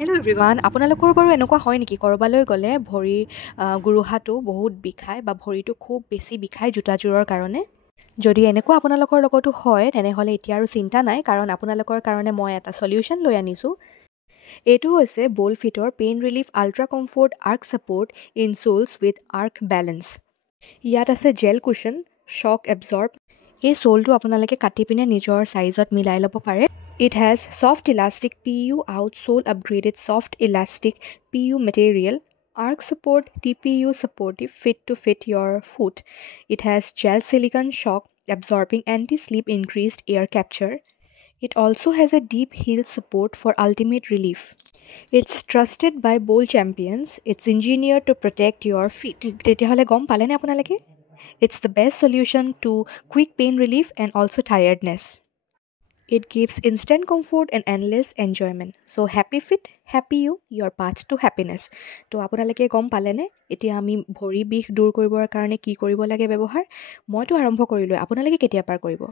Hello' everyone, আপোনালোকৰ বাৰু এনেকুৱা হয় নেকি ক'ৰবালৈ গ'লে ভৰিৰ গোৰোহাটো বহুত বিষায় বা ভৰিটো খুব বেছি বিষায় জোতাযোৰৰ কাৰণে? যদি এনেকুৱা আপোনালোকৰ লগতো হয় তেনেহ'লে এতিয়া আৰু চিন্তা নাই, কাৰণ আপোনালোকৰ কাৰণে মই এটা চলিউশ্যন লৈ আনিছোঁ। এইটো হৈছে বলফিটৰ pain relief ultra comfort arch support insoles with arch balance. ইয়াত আছে জেল কুশ্যন, শ্বক এবজৰ্ব। এই চ'লটো আপোনালোকে কাটি পিনে নিজৰ চাইজত মিলাই ল'ব পাৰে। It has soft elastic PU outsole upgraded soft elastic PU material, arc support TPU supportive fit to fit your foot. It has gel silicone shock absorbing anti-slip increased air capture. It also has a deep heel support for ultimate relief. It's trusted by bowl champions. It's engineered to protect your feet. তেতিয়াহ'লে গম পালেনে আপোনালোকে? It's the best solution to quick pain relief and also tiredness. It gives instant comfort and endless enjoyment. So happy feet, happy you, your path to happiness. তো আপোনালোকে গম পালেনে এতিয়া আমি ভৰি বিষ দূৰ কৰিবৰ কাৰণে কি কৰিব লাগে ব্যৱহাৰ? মইতো আৰম্ভ কৰিলোঁ, আপোনালোকে কেতিয়াৰ পৰা কৰিব?